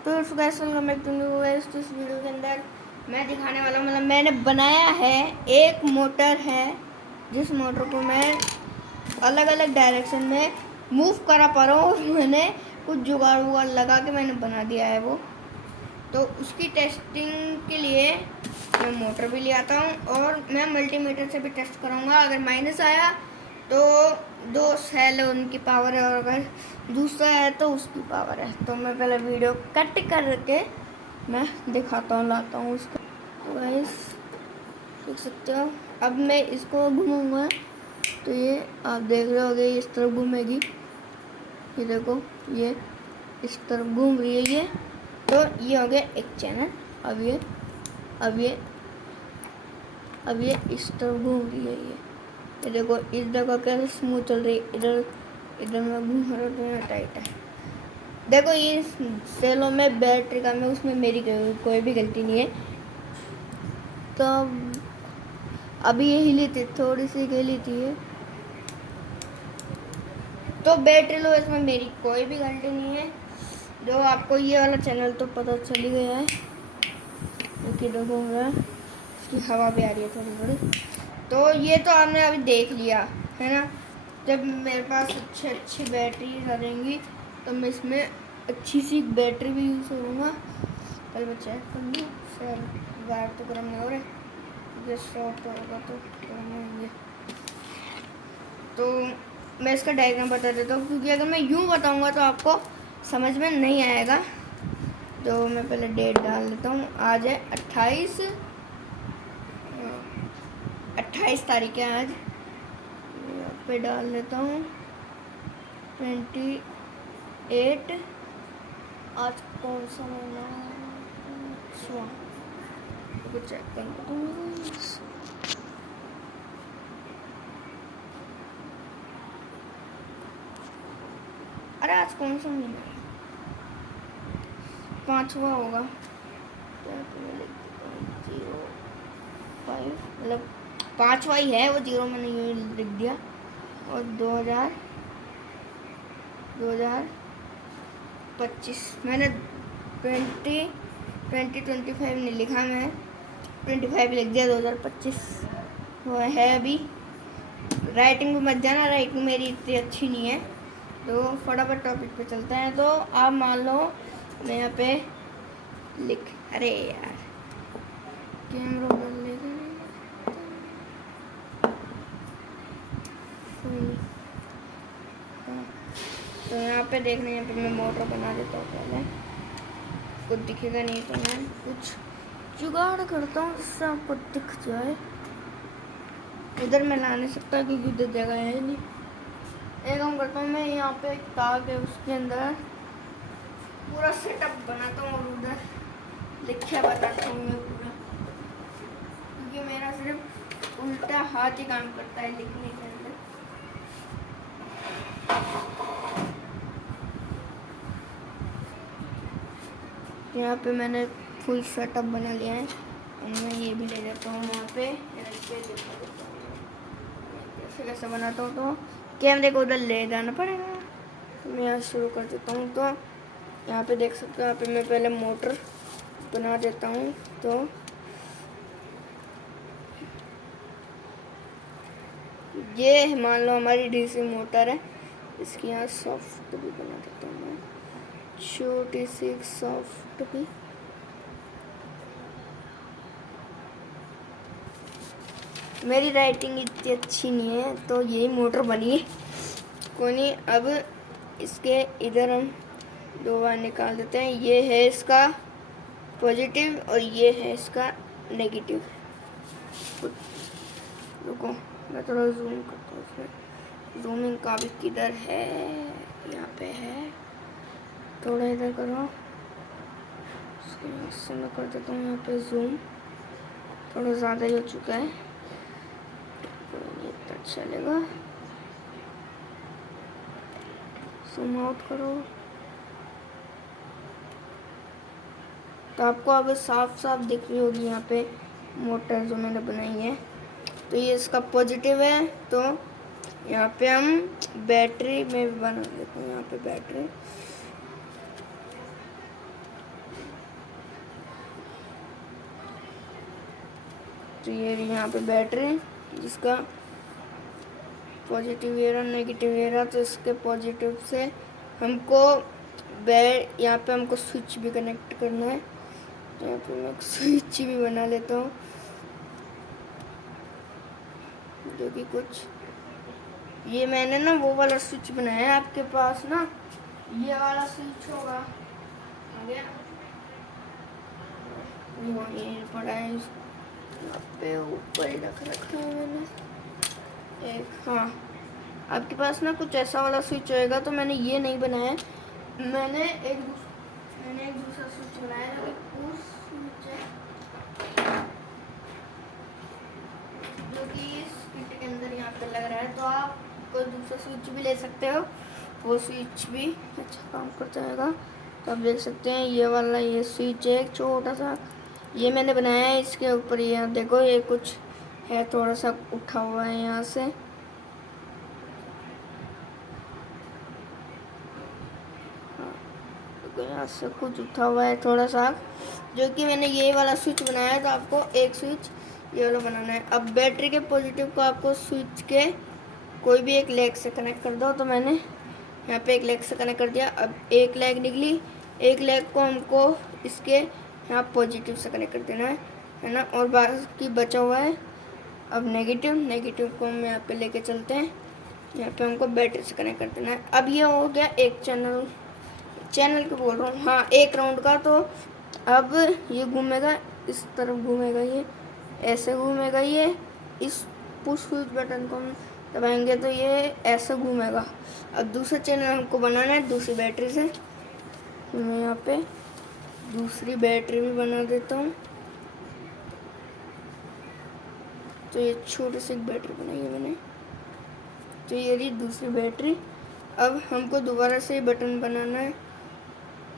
तो guys welcome back to new guys. तो इस वीडियो के अंदर मैं दिखाने वाला हूँ, मतलब मैंने बनाया है एक मोटर है जिस मोटर को मैं अलग अलग डायरेक्शन में मूव करा पा रहा हूँ। और मैंने कुछ जुगाड़ वुगाड़ लगा के मैंने बना दिया है वो। तो उसकी टेस्टिंग के लिए मैं मोटर भी ले आता हूँ और मैं मल्टीमीटर से भी टेस्ट कराऊंगा। अगर माइनस आया तो 2 सेल उनकी पावर है और अगर दूसरा है तो उसकी पावर है। तो मैं पहले वीडियो कट करके मैं दिखाता हूँ, लाता हूँ उसको। तो गाइस देख सकते हो, अब मैं इसको घूमूंगा तो ये आप देख रहे होगे इस तरफ घूमेगी। ये देखो ये इस तरफ घूम रही है ये। तो ये हो गया एक चैनल। अब ये इस तरफ घूम रही है ये देखो इस जगह कैसे स्मूथ चल रही है। इधर मैं घूम रहा तो यहाँ टाइट है। देखो ये सेलों में बैटरी का में उसमें मेरी कोई भी गलती नहीं है। तो अभी ये हिली थी, थोड़ी सी हिली थी ये। तो बैटरी लो, इसमें मेरी कोई भी गलती नहीं है। जो आपको ये वाला चैनल तो पता चल ही गया है क्योंकि देखो इसकी हवा भी आ रही है थोड़ी थोड़ी। तो ये तो आपने अभी देख लिया है ना। जब मेरे पास अच्छी बैटरी रहेंगी तो मैं इसमें अच्छी सी बैटरी भी यूज़ करूँगा। कल मैं चेक कर लूँ, सर वायर तो गर्म नहीं हो रहे, शॉर्ट होगा तो गर्म होंगे। तो मैं इसका डायग्राम बता देता हूँ क्योंकि अगर मैं यूँ बताऊँगा तो आपको समझ में नहीं आएगा। तो मैं पहले डेट डाल देता हूँ। आज है 28 तारीख है आज। यहाँ पे डाल देता हूँ 28। आज कौन सा महीना कुछ चेक कर लेता हूँ। अरे आज कौन सा महीना है? 5वां होगा। 05 मतलब 5वां ही है, वो 0 में नहीं लिख दिया। और 2025 मैंने 2025 नहीं लिखा, मैं 25 लिख दिया। 2025 वो है अभी। राइटिंग पे मत जाना, राइटिंग मेरी इतनी अच्छी नहीं है। तो फटाफट टॉपिक पे चलते हैं। तो आप मान लो मैं यहाँ पे लिख, अरे यार कैमरा बदल लेगा। तो यहाँ पे देखने, यहाँ पे मैं मोटर बना देता हूँ पहले। कुछ दिखेगा नहीं तो मैं कुछ जुगाड़ करता हूँ जिससे आपको दिख जाए। इधर मैं ला नहीं सकता क्योंकि इधर जगह है नहीं। एक काम करता हूँ, मैं यहाँ पे एक ताक है उसके अंदर पूरा सेटअप बनाता हूँ और उधर लिखा बताता हूँ मैं पूरा, क्योंकि मेरा सिर्फ उल्टा हाथ ही काम करता है लिखने के अंदर। यहाँ पे मैंने फुल सेटअप बना लिया है और मैं ये भी ले लेता हूँ यहाँ पे कैसे बनाता हूँ। तो कैमरे को उधर ले जाना पड़ेगा। तो मैं यहाँ शुरू कर देता हूँ। तो यहाँ पे देख सकते हो, यहाँ पे मैं पहले मोटर बना देता हूँ। तो ये मान लो हमारी डीसी मोटर है, इसकी यहाँ सॉफ्ट भी बना देता हूँ मैं, छोटी सी सॉफ्ट भी। मेरी राइटिंग इतनी अच्छी नहीं है तो यही मोटर बनी है, कोई नहीं। अब इसके इधर हम 2 बार निकाल देते हैं। ये है इसका पॉजिटिव और ये है इसका नेगेटिव। रुको मैं थोड़ा जूम करता हूँ इसमें। जूमिंग का भी किधर है? यहाँ पे है, थोड़ा इधर करो। इससे मैं कर देता हूँ यहाँ पे जूम, थोड़ा ज़्यादा ही हो चुका है, इतना चलेगा। जूम आउट करो तो आपको अब साफ साफ दिख रही होगी यहाँ पे मोटर जो मैंने बनाई है। तो ये इसका पॉजिटिव है। तो यहाँ पे हम बैटरी में भी बना देते हैं। यहाँ पे बैटरी तो ये यहाँ पे बैटरी, जिसका पॉजिटिव ये रहा नेगेटिव ये रहा। तो इसके पॉजिटिव से हमको यहाँ पे हमको स्विच भी कनेक्ट करना है। तो यहाँ पे मैं स्विच भी बना लेता हूँ, जो कि कुछ ये मैंने ना वो वाला स्विच बनाया है। आपके पास ना ये वाला स्विच होगा, आ गया ये पड़ा है यहाँ पे ऊपर ही रखा है मैंने एक। हाँ, आपके पास ना कुछ ऐसा वाला स्विच होएगा। तो मैंने ये नहीं बनाया, मैंने एक दूसरा स्विच बनाया जो कि पुश स्विच है, जो कि इस किट के अंदर यहाँ पे लग रहा है। तो आप कोई दूसरा स्विच भी ले सकते हो, वो स्विच भी अच्छा काम करता रहेगा। तो आप देख सकते हैं ये वाला ये स्विच है एक छोटा सा, ये मैंने बनाया है। इसके ऊपर ये देखो ये कुछ है, थोड़ा सा उठा हुआ है यहाँ से। तो यहाँ से कुछ उठा हुआ है थोड़ा सा, जो कि मैंने ये वाला स्विच बनाया है। तो आपको एक स्विच ये वाला बनाना है। अब बैटरी के पॉजिटिव को आपको स्विच के कोई भी एक लेग से कनेक्ट कर दो। तो मैंने यहाँ पे एक लेग से कनेक्ट कर दिया। अब एक लेग निकली, एक लेग को हमको इसके यहाँ पॉजिटिव से कनेक्ट कर देना है ना, और बाकी बचा हुआ है अब नेगेटिव को हम यहाँ पे लेके चलते हैं। यहाँ पे हमको बैटरी से कनेक्ट कर देना है। अब ये हो गया एक चैनल के बोल रहा हूँ, हाँ, एक राउंड का। तो अब ये घूमेगा, इस तरफ घूमेगा, ये ऐसे घूमेगा। ये इस पुश स्विच बटन को हम दबाएंगे तो ये ऐसे घूमेगा। अब दूसरा चैनल हमको बनाना है दूसरी बैटरी से। मैं यहाँ पे दूसरी बैटरी भी बना देता हूँ। तो ये छोटी सी एक बैटरी बनाई है मैंने। तो ये रही दूसरी बैटरी। अब हमको दोबारा से बटन बनाना है।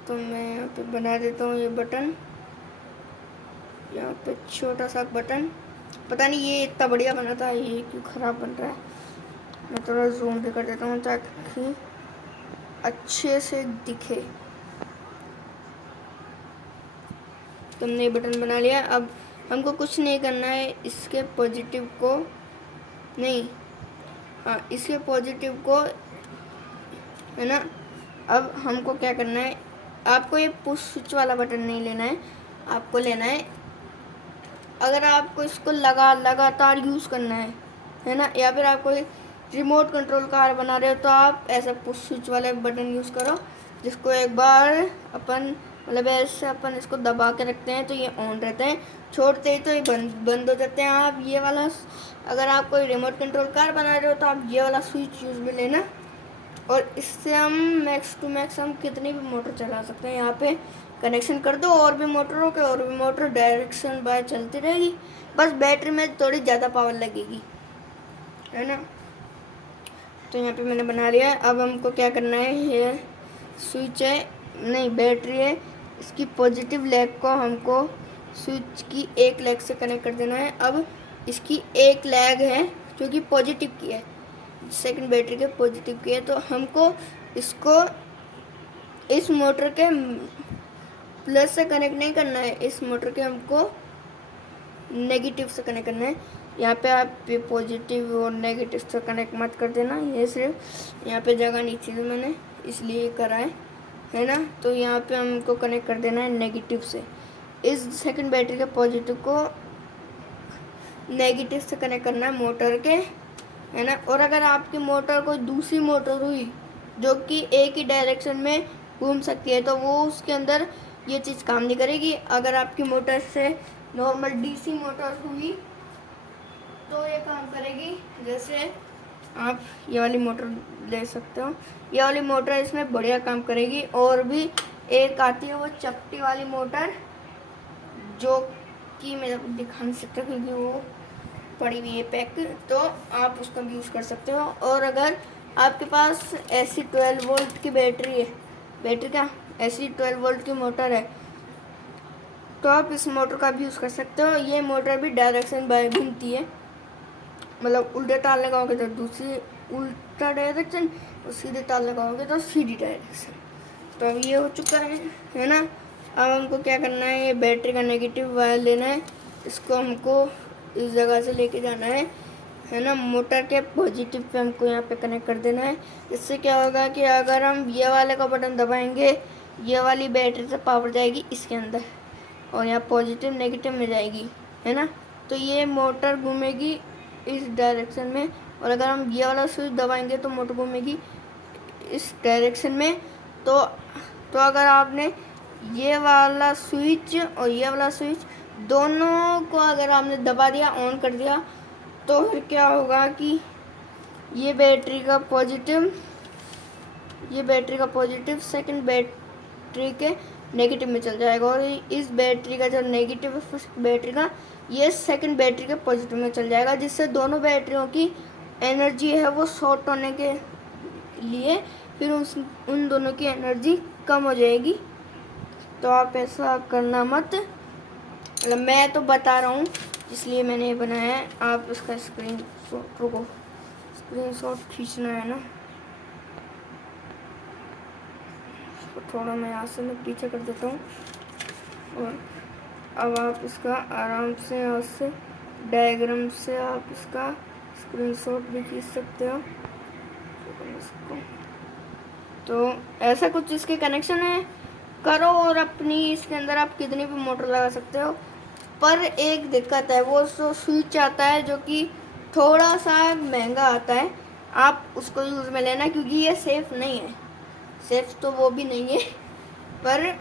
तो मैं यहाँ पे बना देता हूँ ये बटन, यहाँ पे छोटा सा बटन। पता नहीं ये इतना बढ़िया बना था, ये क्यों ख़राब बन रहा है। मैं थोड़ा जूम भी कर देता हूँ ताकि अच्छे से दिखे। तुमने ये बटन बना लिया। अब हमको कुछ नहीं करना है, इसके पॉजिटिव को नहीं, हाँ, इसके पॉजिटिव को है ना। अब हमको क्या करना है, आपको ये पुश स्विच वाला बटन नहीं लेना है, आपको लेना है, अगर आपको इसको लगातार यूज़ करना है ना, या फिर आपको रिमोट कंट्रोल कार बना रहे हो, तो आप ऐसा पुश स्विच वाले बटन यूज़ करो, जिसको एक बार अपन मतलब ऐसे अपन इसको दबा के रखते हैं तो ये ऑन रहते हैं, छोड़ते ही तो ये बंद हो जाते हैं। आप ये वाला, अगर आप कोई रिमोट कंट्रोल कार बना रहे हो तो आप ये वाला स्विच यूज़ में लेना, और इससे हम मैक्स टू मैक्स हम कितनी भी मोटर चला सकते हैं। यहाँ पे कनेक्शन कर दो और भी मोटरों के, और भी मोटर डायरेक्शन बाय चलती रहेगी, बस बैटरी में थोड़ी ज़्यादा पावर लगेगी, है ना। तो यहाँ पे मैंने बना लिया। अब हमको क्या करना है, ये स्विच है नहीं बैटरी है, इसकी पॉजिटिव लेग को हमको स्विच की एक लेग से कनेक्ट कर देना है। अब इसकी एक लेग है जो कि पॉजिटिव की है, सेकंड बैटरी के पॉजिटिव की है, तो हमको इसको इस मोटर के प्लस से कनेक्ट नहीं करना है, इस मोटर के हमको नेगेटिव से कनेक्ट करना है। यहाँ पे आप पॉजिटिव और नेगेटिव से कनेक्ट मत कर देना, ये सिर्फ यहाँ पे जगह नहीं थी तो मैंने इसलिए करा है ना। तो यहाँ पे हमको कनेक्ट कर देना है नेगेटिव से, इस सेकंड बैटरी के पॉजिटिव को नेगेटिव से कनेक्ट करना है मोटर के, है ना। और अगर आपकी मोटर कोई दूसरी मोटर हुई जो कि एक ही डायरेक्शन में घूम सकती है, तो वो उसके अंदर ये चीज़ काम नहीं करेगी। अगर आपकी मोटर से नॉर्मल डीसी मोटर हुई तो ये काम करेगी। जैसे आप ये वाली मोटर ले सकते हो, ये वाली मोटर इसमें बढ़िया काम करेगी। और भी एक आती है वो चपटी वाली मोटर, जो कि मैं दिखा नहीं सकता क्योंकि वो पड़ी हुई है पैक, तो आप उसका भी यूज़ कर सकते हो। और अगर आपके पास ऐसी 12 वोल्ट की बैटरी क्या ऐसी 12 वोल्ट की मोटर है, तो आप इस मोटर का भी यूज़ कर सकते हो। ये मोटर भी डायरेक्शन बाय घूमती है, मतलब उल्टे तार लगाओगे तो दूसरी उल्टा डायरेक्शन, और सीधे तार लगाओगे तो सीधी डायरेक्शन। तो अब ये हो चुका है ना। अब हमको क्या करना है, ये बैटरी का नेगेटिव वायर लेना है, इसको हमको इस जगह से लेके जाना है ना। मोटर के पॉजिटिव पे हमको यहाँ पे कनेक्ट कर देना है। इससे क्या होगा कि अगर हम ये वाले का बटन दबाएंगे, ये वाली बैटरी से पावर जाएगी इसके अंदर और यहाँ पॉजिटिव नेगेटिव में जाएगी, है ना। तो ये मोटर घूमेगी इस डायरेक्शन में, और अगर हम ये वाला स्विच दबाएंगे तो मोटर घूमेगी इस डायरेक्शन में। तो अगर आपने ये वाला स्विच और ये वाला स्विच दोनों को अगर आपने दबा दिया, ऑन कर दिया, तो फिर क्या होगा कि ये बैटरी का पॉजिटिव सेकंड बैटरी के नेगेटिव में चल जाएगा, और इस बैटरी का जो नेगेटिव है फर्स्ट बैटरी का, ये सेकंड बैटरी के पॉजिटिव में चल जाएगा, जिससे दोनों बैटरियों की एनर्जी है वो शॉर्ट होने के लिए फिर उन दोनों की एनर्जी कम हो जाएगी। तो आप ऐसा करना मत, मतलब मैं तो बता रहा हूँ इसलिए मैंने ये बनाया है। आप इसका स्क्रीनशॉट खींचना है ना, थोड़ा मैं यहाँ से मैं पीछे कर देता हूँ, और अब आप इसका आराम से यहाँ से डायग्राम से आप इसका स्क्रीनशॉट भी खींच सकते हो। तो ऐसा कुछ इसके कनेक्शन है करो, और अपनी इसके अंदर आप कितनी भी मोटर लगा सकते हो। पर एक दिक्कत है, वो स्विच आता है जो कि थोड़ा सा महंगा आता है, आप उसको यूज़ में लेना, क्योंकि ये सेफ़ नहीं है। सेफ़ तो वो भी नहीं है, पर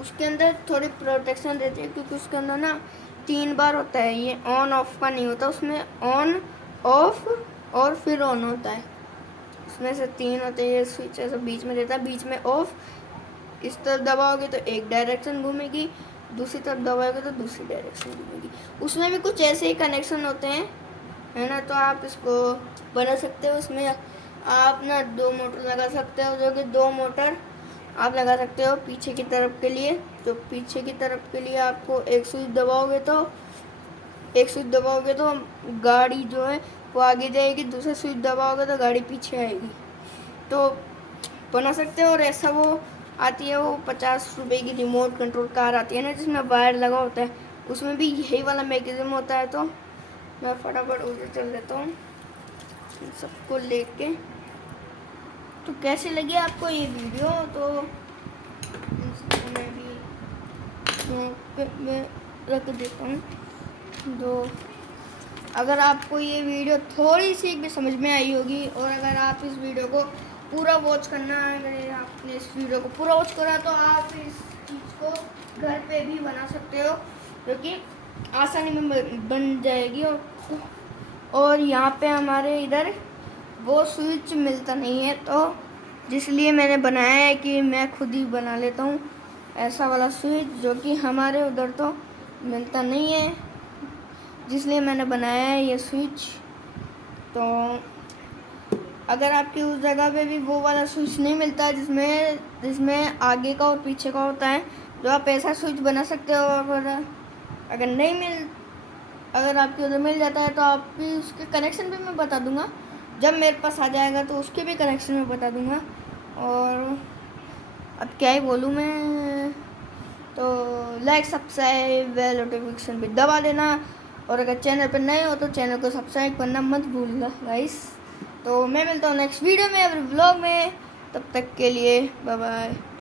उसके अंदर थोड़ी प्रोटेक्शन रहती है, क्योंकि उसके अंदर ना 3 बार होता है, ये ऑन ऑफ का नहीं होता, उसमें ऑन ऑफ और फिर ऑन होता है, उसमें से 3 होते हैं। ये स्विच ऐसा बीच में रहता है, बीच में ऑफ, इस तरफ दबाओगे तो एक डायरेक्शन घूमेगी, दूसरी तरफ दबाओगे तो दूसरी डायरेक्शन घूमेगी। उसमें भी कुछ ऐसे ही कनेक्शन होते हैं, है ना। तो आप इसको बना सकते हो, उसमें आप ना 2 मोटर लगा सकते हो, जो कि 2 मोटर आप लगा सकते हो पीछे की तरफ के लिए। तो पीछे की तरफ के लिए आपको एक स्विच दबाओगे तो गाड़ी जो है वो आगे जाएगी, दूसरा स्विच दबाओगे तो गाड़ी पीछे आएगी। तो बना सकते हो। और ऐसा वो आती है, वो 50 रुपये की रिमोट कंट्रोल कार आती है ना, जिसमें वायर लगा होता है, उसमें भी यही वाला मैकेनिज्म होता है। तो मैं फटाफट उधर चल देता हूँ सबको लेके। तो कैसी लगी आपको ये वीडियो? तो मैं भी मैं रख देता हूँ। तो अगर आपको ये वीडियो थोड़ी सी भी समझ में आई होगी, और अगर आप इस वीडियो को पूरा वॉच करना, अगर आपने इस वीडियो को पूरा वॉच करा तो आप इस चीज़ को घर पे भी बना सकते हो, जो कि आसानी में बन जाएगी। और यहाँ पे हमारे इधर वो स्विच मिलता नहीं है, तो जिसलिए मैंने बनाया है कि मैं खुद ही बना लेता हूँ ऐसा वाला स्विच, जो कि हमारे उधर तो मिलता नहीं है, जिसलिए मैंने बनाया है ये स्विच। तो अगर आपकी उस जगह पे भी वो वाला स्विच नहीं मिलता जिसमें आगे का और पीछे का होता है, तो आप ऐसा स्विच बना सकते हो। अगर आपके उधर मिल जाता है तो आप भी उसके कनेक्शन भी मैं बता दूंगा, जब मेरे पास आ जाएगा तो उसके भी कनेक्शन में बता दूंगा। और अब क्या ही बोलूँ मैं, तो लाइक सब्सक्राइब बेल नोटिफिकेशन भी दबा देना, और अगर चैनल पर नए हो तो चैनल को सब्सक्राइब करना मत भूलना गाइस। तो मैं मिलता हूँ नेक्स्ट वीडियो में और व्लॉग में, तब तक के लिए बाय बाय।